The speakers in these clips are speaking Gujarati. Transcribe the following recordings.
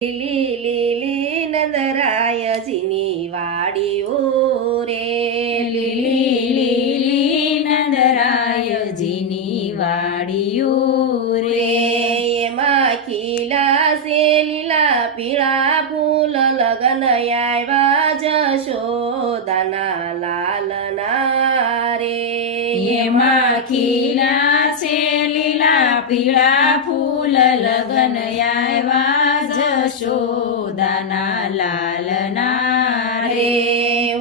લીલી લીલી નંદરાયજીની વાડીઓ રે, લીલી લીલી નંદરાયજીની વાડીઓ રે, એમાં ખીલા છે લીલા પીળા ફૂલ લગન આવ્યા જશોદાના લાલના રે, એમાં ખીલા છે લીલા પીળા ફૂલ લગન આવ્યા જશોદાના લાલના રે.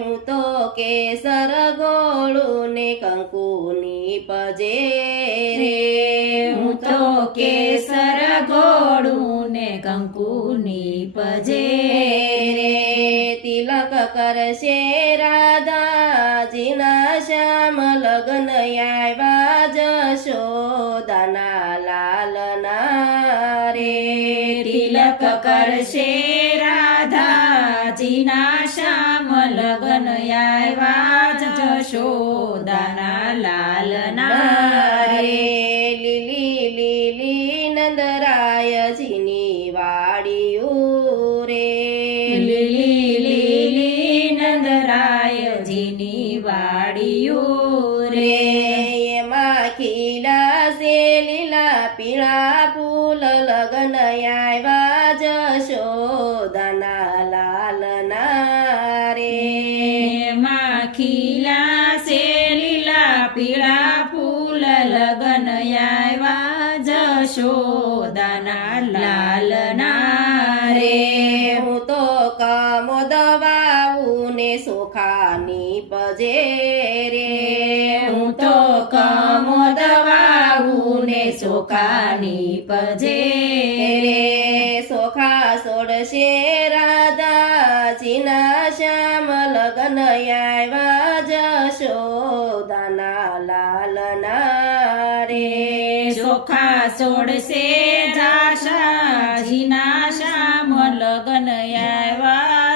હું તો કેસર ગોળું ને કંકુની પજે રે, હું તો કેસર ગોળું ને કંકુની પજે રે. તિલક કરશે રાધાજીના શ્યામ લગ્ન આવ્યા જશોદાના લાલના રે, તિલક કરશે રાધાજીના શ્યામ લગ્ન આવ્યા જશોદાના લાલના રે. લીલી લીલી નંદરાયજીની વાડીઓ રે, લીલી લીલી નંદરાયજીની વાડીઓ રે, એમાં ખીલા છે લીલા પીળા ફૂલ લગન આવ્યા જશોદાના લાલના રે, એમાં ખીલા છે લીલા પીળા ફૂલ લગન આવ્યા જશોદાના લાલના રે. હું તો કમોદ વાવું ને સોખાની પજે રે, હું તો કમોદ વાવું ને સોખાની પજે રે, સોખા સોડશે રાધાજીના શ્યામ લગન આવ્યા જશોદાના લાલના રે, ચોખા સોડશે જાશાજીના શ્યામ લગન આવ્યા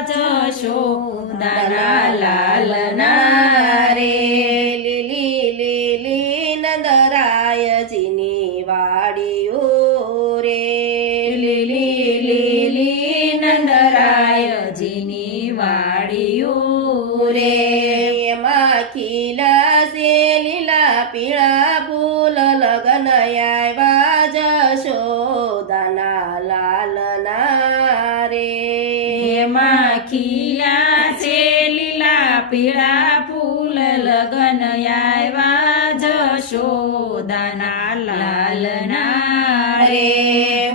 જશોદાના લાલના રે. લીલી લીલી નંદરાયજીની વાડીઓ રે, લીલી લીલી નંદરાયજીની વાડીઓ રે, એમાં ખીલા છે લીલા પીળા ફૂલ લગન આવ્યા જશોદાના લાલના રે, એમાં ખીલા છે લીલા પીળા ફૂલ લગન આવ્યા જશોદાના લાલના રે.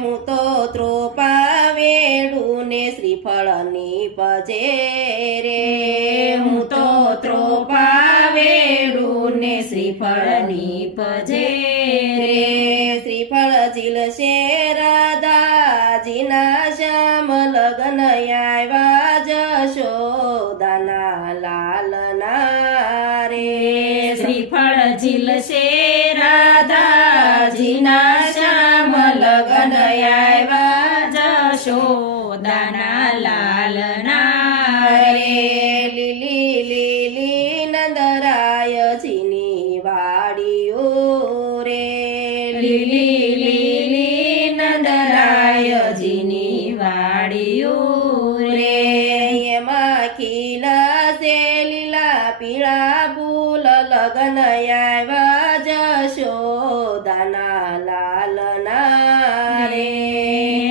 હું તો ત્રોપા વેડું ને શ્રીફળની પજે રે, હું તો ત્રોપા વેડું ને શ્રીફળની પજે રે, શ્રીફળ ઝીલશે રાધાજીના શ્યામ લગન આવ્યા જશોદાના લાલના રે, શ્રીફળ ઝીલશે રાધાજીના શ્યામ લગન આવ્યા જશોદાના લાલના રે. લીલી લીલી નંદરાયજીની વાડીઓ રે, લીલી લીલી નંદરાયજીની વાડીઓ રે, એમાં ખીલા છે લીલા પીળા ફૂલ લગન આવ્યા જશોદાના લાલના રે,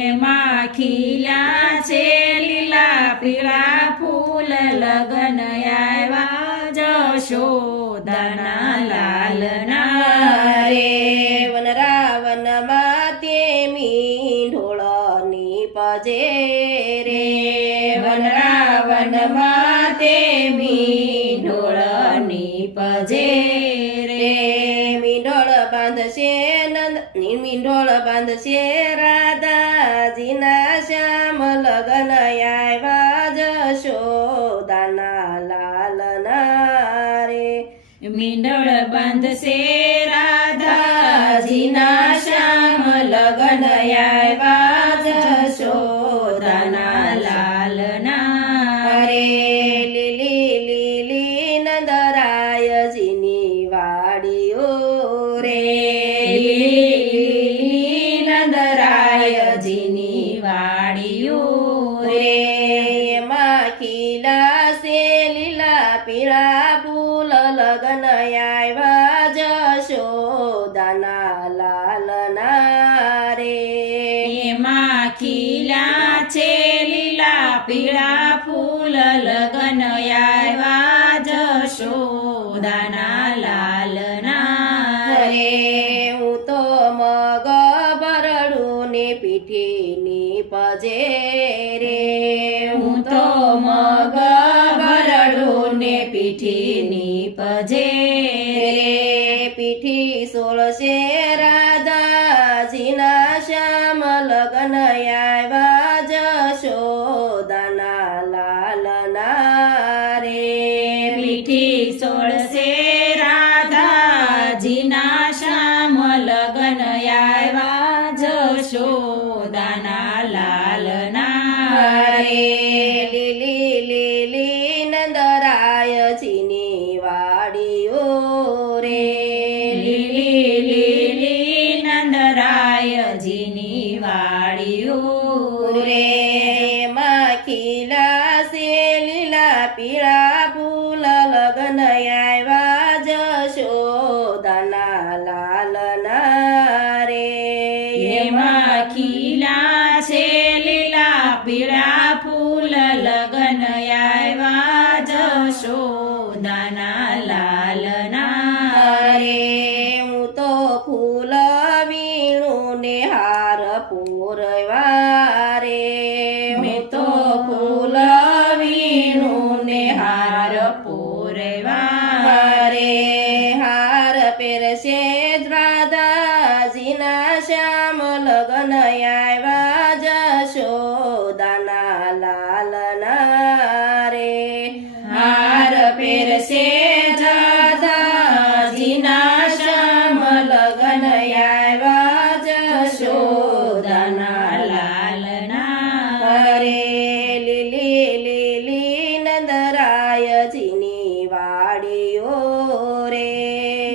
એમાં ખીલા છે લીલા પીળા ફૂલ લગન આવ્યા જશોદાના લાલના રે. વનરાવનમાં તે મીંઢોળની પજે રે, વનરાવનમાં તે મીંઢોળની પજે રે, મીંઢોળ બાંધશે મીંઢોળ બાંધશે રાધાજીના શ્યામ લગન આવ્યા જશોદાના લાલના રે, મીંઢળ બાંધશે રાધાજીના શ્યામ લગન આવ્યા જશોદાના લાલના રે. લીલી લીલી નંદરાયજીની વાડીઓ રે, લીલી લીલી નંદરાયજીની વાડીઓ રે એમાં ખીલાશે લીલા પીળા ફૂલ લગન આવ્યા જશોદાના લાલના રે એમાં ખીલા છે લીલા પીળા ફૂલ લગન આવ્યા જશોદાના લાલના રે હું તો મગ બરડું ને પીઠીની પજે રે હું તો મગ ભરડું ને પીઠીની પજે રે પીઠી સોળશે રાધાજીના શ્યામ લગન આવ્યા જશોદાના લાલના રે પીઠી સોળસે રાધાજીના શ્યામ લગન આવ્યા જશોદાના લાલના રે લીલી લીલી નંદરાયજીની વાડીઓ રે લીલી લીલી નંદરાયજીની વાડીઓ રે એમાં ખીલાશે લીલા પીળા ફૂલ લગન આવ્યા જશોદાના લાલના રે એમાં ખીલા છે લીલા પીળા ફૂલ લગન આવ્યા જશોદાના લાલના રે હું તો ફૂલ વીણું ને હાર પૂરવા રે મેં તો ફૂલ વીણું ને હાર પૂરવા રે હાર પહેરશે રાધાજીના શ્યામ લગન આવ્યા જશોદાના લાલના રે હાર પહેરશે દાદાજીના શ્યામ લગન આવ્યા જશોદાના લાલના રે લીલી લીલી નંદરાયજીની વાડીઓ રે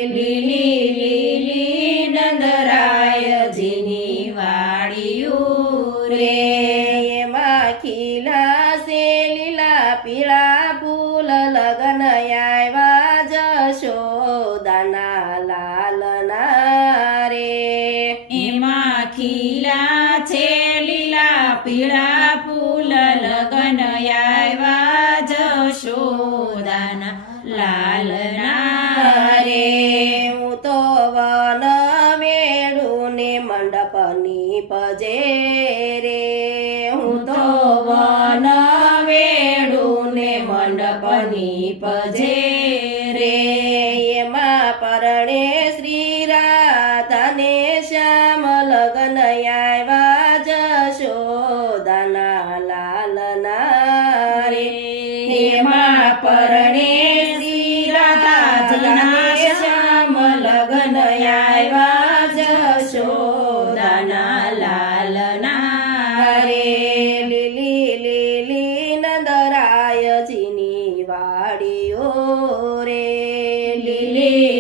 લીલી લીલી નંદરાયજીની વાડીઓ રે એમાં ખીલાશે લીલા પીળા ફૂલ લગન આવ્યા જશોદાના લાલના રે એમાં ખીલા છે લીલા પીળા ફૂલ લગન આવ્યા જશોદાના લાલના રે હું તો વન વેડું ને મંડપની પજે રે હું તો વન વેડું ને મંડપની પજે રે એમાં પરણે શ્રી રાધાને શ્યામ લગન આવ્યા જશોદાના લાલના રે એમાં પરણે શ્રી રાધાજીના શ્યામ લગન આવ્યા જશોદાના લાલના રે લીલી લીલી નંદરાયજીની વાડીઓ રે લીલી